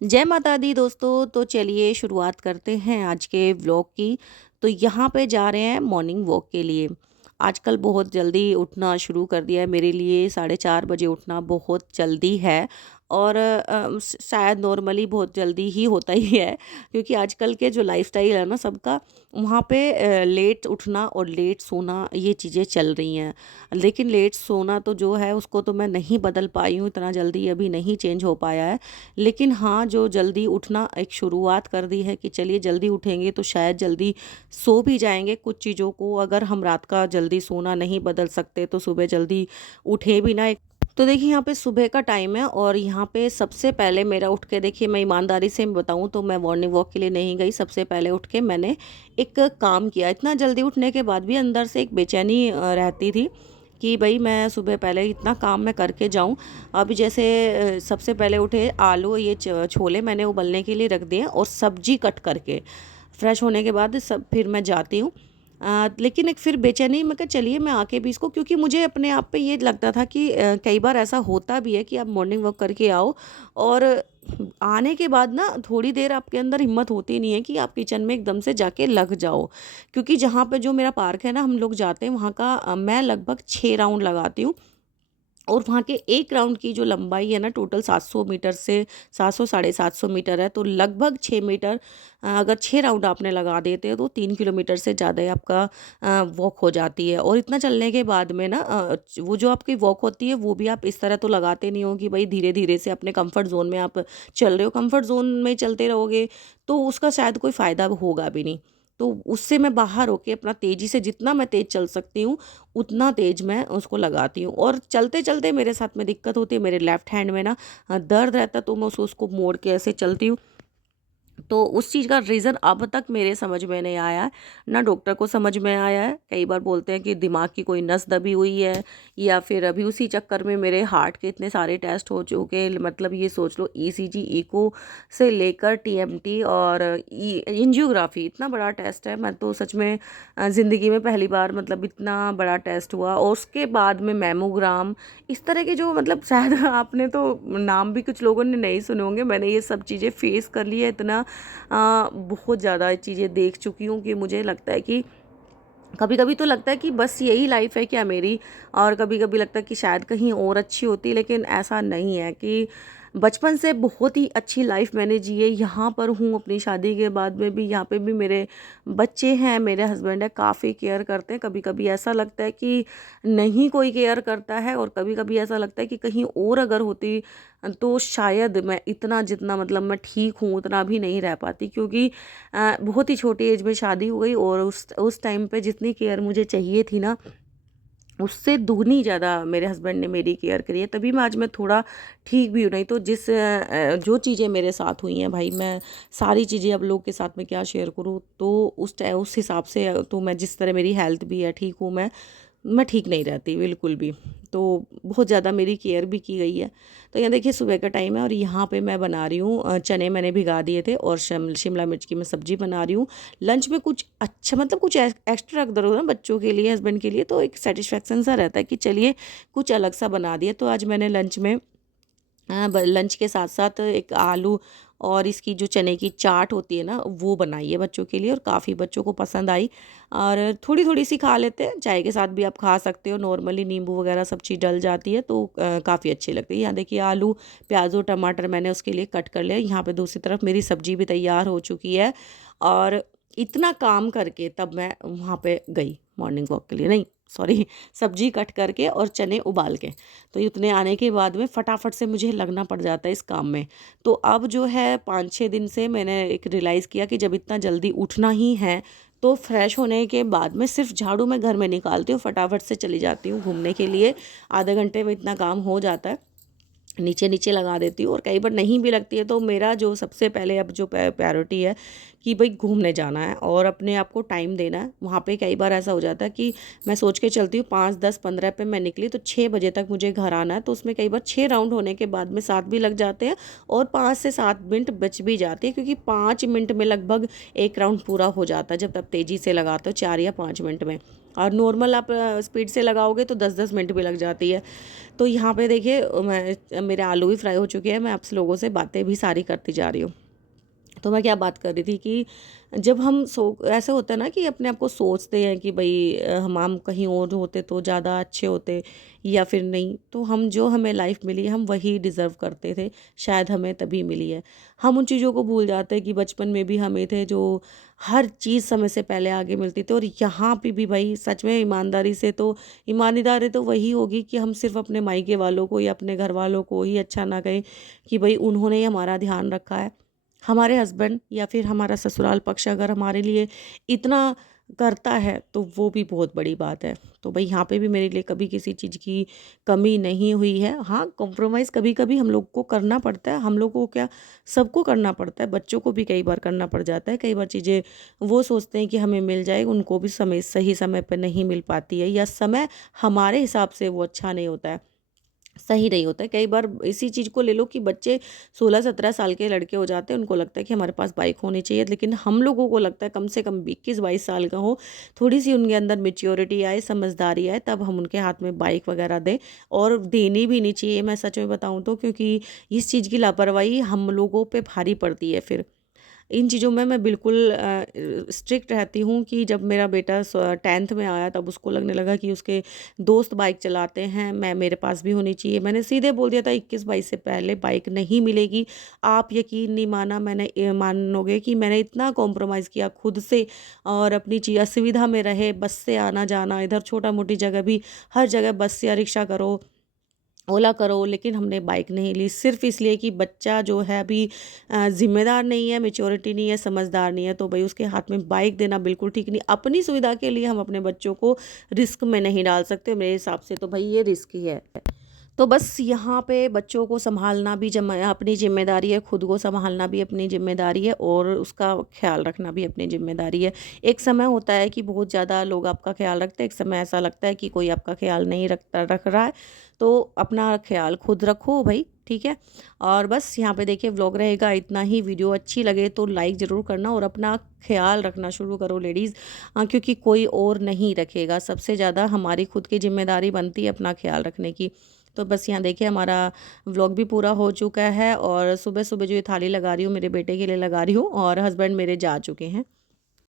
जय माता दी दोस्तों। तो चलिए शुरुआत करते हैं आज के व्लॉग की। तो यहाँ पे जा रहे हैं मॉर्निंग वॉक के लिए। आजकल बहुत जल्दी उठना शुरू कर दिया है, मेरे लिए 4:30 बजे उठना बहुत जल्दी है। और शायद नॉर्मली बहुत जल्दी ही होता ही है, क्योंकि आजकल के जो लाइफस्टाइल है ना सबका, वहाँ पे लेट उठना और लेट सोना ये चीज़ें चल रही हैं। लेकिन लेट सोना तो जो है उसको तो मैं नहीं बदल पाई हूँ, इतना जल्दी अभी नहीं चेंज हो पाया है। लेकिन हाँ, जो जल्दी उठना एक शुरुआत कर दी है कि चलिए जल्दी उठेंगे तो शायद जल्दी सो भी जाएँगे। कुछ चीज़ों को अगर हम रात का जल्दी सोना नहीं बदल सकते तो सुबह जल्दी उठे भी ना। एक तो देखिए यहाँ पे सुबह का टाइम है और यहाँ पे सबसे पहले मेरा उठ के, देखिए मैं ईमानदारी से बताऊँ तो मैं मॉर्निंग वॉक के लिए नहीं गई। सबसे पहले उठ के मैंने एक काम किया। इतना जल्दी उठने के बाद भी अंदर से एक बेचैनी रहती थी कि भाई मैं सुबह पहले इतना काम मैं करके जाऊं। अब जैसे सबसे पहले उठे, आलू ये छोले मैंने उबलने के लिए रख दिए और सब्जी कट करके फ्रेश होने के बाद सब फिर मैं जाती हूँ। लेकिन एक फिर बेचैनी, मैं कहा चलिए मैं आके भी इसको, क्योंकि मुझे अपने आप पे ये लगता था कि कई बार ऐसा होता भी है कि आप मॉर्निंग वॉक करके आओ और आने के बाद ना थोड़ी देर आपके अंदर हिम्मत होती नहीं है कि आप किचन में एकदम से जाके लग जाओ। क्योंकि जहाँ पे जो मेरा पार्क है ना, हम लोग जाते हैं वहाँ का, मैं लगभग 6 राउंड लगाती हूँ। और वहाँ के एक राउंड की जो लंबाई है ना, टोटल 700 मीटर से 700 750 मीटर है। तो लगभग 6 मीटर, अगर 6 राउंड आपने लगा देते हो तो 3 किलोमीटर से ज़्यादा ही आपका वॉक हो जाती है। और इतना चलने के बाद में ना वो जो आपकी वॉक होती है वो भी आप इस तरह तो लगाते नहीं हो कि भाई धीरे धीरे से अपने कंफर्ट जोन में आप चल रहे हो। कंफर्ट जोन में चलते रहोगे तो उसका शायद कोई फ़ायदा होगा भी नहीं। तो उससे मैं बाहर होके अपना तेज़ी से, जितना मैं तेज़ चल सकती हूँ उतना तेज मैं उसको लगाती हूँ। और चलते-चलते मेरे साथ में दिक्कत होती है, मेरे लेफ्ट हैंड में ना दर्द रहता है, तो मैं उसको मोड़ के ऐसे चलती हूँ। तो उस चीज़ का रीज़न अब तक मेरे समझ में नहीं आया है, ना डॉक्टर को समझ में आया है। कई बार बोलते हैं कि दिमाग की कोई नस दबी हुई है, या फिर अभी उसी चक्कर में मेरे हार्ट के इतने सारे टेस्ट हो चुके, मतलब ये सोच लो ईसीजी, इको से लेकर टीएमटी और एंजियोग्राफी, इतना बड़ा टेस्ट है। मैं तो सच में ज़िंदगी में पहली बार, मतलब इतना बड़ा टेस्ट हुआ। और उसके बाद में मैमोग्राम, इस तरह के जो, मतलब शायद आपने तो नाम भी कुछ लोगों ने नहीं सुने होंगे, मैंने ये सब चीज़ें फेस कर ली है। इतना बहुत ज़्यादा चीज़ें देख चुकी हूँ कि मुझे लगता है कि कभी कभी तो लगता है कि बस यही लाइफ है क्या मेरी। और कभी कभी लगता है कि शायद कहीं और अच्छी होती, लेकिन ऐसा नहीं है। कि बचपन से बहुत ही अच्छी लाइफ मैंने जी है, यहाँ पर हूँ अपनी शादी के बाद में भी, यहाँ पे भी मेरे बच्चे हैं, मेरे हस्बैंड है, काफ़ी केयर करते हैं। कभी कभी ऐसा लगता है कि नहीं कोई केयर करता है, और कभी कभी ऐसा लगता है कि कहीं और अगर होती तो शायद मैं इतना, जितना मतलब मैं ठीक हूँ उतना भी नहीं रह पाती। क्योंकि बहुत ही छोटी एज में शादी हो गई, और उस टाइम पे जितनी केयर मुझे चाहिए थी ना, उससे दुगनी ज़्यादा मेरे हस्बैंड ने मेरी केयर करी है। तभी मैं आज मैं थोड़ा ठीक भी हूँ। नहीं तो जो चीज़ें मेरे साथ हुई हैं भाई, मैं सारी चीज़ें अब लोग के साथ में क्या शेयर करूँ। तो उस हिसाब से तो मैं, जिस तरह मेरी हेल्थ भी है, ठीक हूँ मैं ठीक नहीं रहती बिल्कुल भी। तो बहुत ज़्यादा मेरी केयर भी की गई है। तो यहाँ देखिए सुबह का टाइम है और यहाँ पे मैं बना रही हूँ चने मैंने भिगा दिए थे, और शिमला मिर्च की मैं सब्ज़ी बना रही हूँ। लंच में कुछ अच्छा, मतलब कुछ एक्स्ट्रा रख दो ना बच्चों के लिए, हस्बैंड के लिए, तो एक सेटिस्फेक्शन सा रहता है कि चलिए कुछ अलग सा बना दिया। तो आज मैंने लंच में, लंच के साथ साथ एक आलू और इसकी जो चने की चाट होती है ना, वो बनाई है बच्चों के लिए, और काफ़ी बच्चों को पसंद आई। और थोड़ी थोड़ी सी खा लेते हैं, चाय के साथ भी आप खा सकते हो। नॉर्मली नींबू वगैरह सब चीज़ डल जाती है तो काफ़ी अच्छी लगती है। यहाँ देखिए आलू, प्याज और टमाटर मैंने उसके लिए कट कर लिया। यहाँ पे दूसरी तरफ मेरी सब्जी भी तैयार हो चुकी है। और इतना काम करके तब मैं वहाँ पे गई मॉर्निंग वॉक के लिए, नहीं सॉरी, सब्जी कट करके और चने उबाल के। तो इतने आने के बाद में फटाफट से मुझे लगना पड़ जाता है इस काम में। तो अब जो है 5-6 दिन से मैंने एक रियलाइज़ किया कि जब इतना जल्दी उठना ही है तो फ्रेश होने के बाद में सिर्फ झाड़ू मैं घर में निकालती हूँ, फटाफट से चली जाती हूँ घूमने के लिए। आधे घंटे में इतना काम हो जाता है, नीचे नीचे लगा देती हूँ। और कई बार नहीं भी लगती है तो मेरा जो सबसे पहले अब जो प्रायोरिटी है कि भाई घूमने जाना है और अपने आप को टाइम देना है। वहाँ पे कई बार ऐसा हो जाता है कि मैं सोच के चलती हूँ 5-10-15 पे मैं निकली तो 6 बजे तक मुझे घर आना है, तो उसमें कई बार 6 राउंड होने के बाद में 7 भी लग जाते हैं और 5 से 7 मिनट बच भी जाते हैं, क्योंकि 5 मिनट में लगभग एक राउंड पूरा हो जाता है जब तक तेज़ी से लगाते हो, 4 या 5 मिनट में। और नॉर्मल आप स्पीड से लगाओगे तो 10-10 मिनट भी लग जाती है। तो यहाँ पे देखिए मैं मेरे आलू भी फ्राई हो चुके हैं, मैं आपसे लोगों से बातें भी सारी करती जा रही हूँ। तो मैं क्या बात कर रही थी कि जब हम ऐसे होता है ना कि अपने आप को सोचते हैं कि भाई हम कहीं और होते तो ज़्यादा अच्छे होते या फिर नहीं, तो हम जो हमें लाइफ मिली है हम वही डिज़र्व करते थे, शायद हमें तभी मिली है। हम उन चीज़ों को भूल जाते हैं कि बचपन में भी हमें थे जो हर चीज़ समय से पहले आगे मिलती थी। और यहाँ पे भी भाई सच में ईमानदारी तो वही होगी कि हम सिर्फ अपने मायके वालों को या अपने घर वालों को ही अच्छा ना कहें कि भाई उन्होंने ही हमारा ध्यान रखा है। हमारे हस्बैंड या फिर हमारा ससुराल पक्ष अगर हमारे लिए इतना करता है तो वो भी बहुत बड़ी बात है। तो भाई यहाँ पे भी मेरे लिए कभी किसी चीज़ की कमी नहीं हुई है। हाँ, कॉम्प्रोमाइज़ कभी-कभी हम लोग को करना पड़ता है। हम लोग को क्या, सबको करना पड़ता है। बच्चों को भी कई बार करना पड़ जाता है। कई बार चीज़ें वो सोचते हैं कि हमें मिल जाए, उनको भी सही समय पे नहीं मिल पाती है या समय हमारे हिसाब से वो अच्छा नहीं होता है। सही नहीं होता है। कई बार इसी चीज़ को ले लो कि बच्चे 16-17 साल के लड़के हो जाते हैं, उनको लगता है कि हमारे पास बाइक होनी चाहिए, लेकिन हम लोगों को लगता है कम से कम 21-22 साल का हो, थोड़ी-सी उनके अंदर मैच्योरिटी आए, समझदारी आए, तब हम उनके हाथ में बाइक वगैरह दें। और देनी भी नहीं चाहिए, मैं सच में बताऊँ तो, क्योंकि इस चीज़ की लापरवाही हम लोगों पे भारी पड़ती है फिर। इन चीज़ों में मैं बिल्कुल स्ट्रिक्ट रहती हूँ कि जब मेरा बेटा 10th में आया तब उसको लगने लगा कि उसके दोस्त बाइक चलाते हैं, मैं मेरे पास भी होनी चाहिए। मैंने सीधे बोल दिया था 21-22 से पहले बाइक नहीं मिलेगी। आप यकीन नहीं मानोगे कि मैंने इतना कॉम्प्रोमाइज़ किया खुद से और अपनी असुविधा में रहे, बस से आना-जाना, इधर छोटा-मोटी जगह भी हर जगह बस या रिक्शा करो, ओला करो, लेकिन हमने बाइक नहीं ली सिर्फ़ इसलिए कि बच्चा जो है अभी ज़िम्मेदार नहीं है, मैच्योरिटी नहीं है, समझदार नहीं है, तो भई उसके हाथ में बाइक देना बिल्कुल ठीक नहीं। अपनी सुविधा के लिए हम अपने बच्चों को रिस्क में नहीं डाल सकते, मेरे हिसाब से तो भई ये रिस्क ही है। तो बस यहाँ पे बच्चों को सँभालना भी अपनी ज़िम्मेदारी है, खुद को सँभालना भी अपनी ज़िम्मेदारी है और उसका ख़्याल रखना भी अपनी ज़िम्मेदारी है। एक समय होता है कि बहुत ज़्यादा लोग आपका ख़्याल रखते हैं, एक समय ऐसा लगता है कि कोई आपका ख़्याल नहीं रख रहा है, तो अपना ख़्याल खुद रखो भई, ठीक है? और बस यहाँ पे देखिए व्लॉग रहेगा इतना ही। वीडियो अच्छी लगे तो लाइक ज़रूर करना और अपना ख़्याल रखना शुरू करो लेडीज़, क्योंकि कोई और नहीं रखेगा। सबसे ज़्यादा हमारी खुद की ज़िम्मेदारी बनती है अपना ख़्याल रखने की। तो बस यहाँ देखिए हमारा व्लॉग भी पूरा हो चुका है और सुबह-सुबह जो ये थाली लगा रही हूँ मेरे बेटे के लिए लगा रही हूँ और हस्बैंड मेरे जा चुके हैं।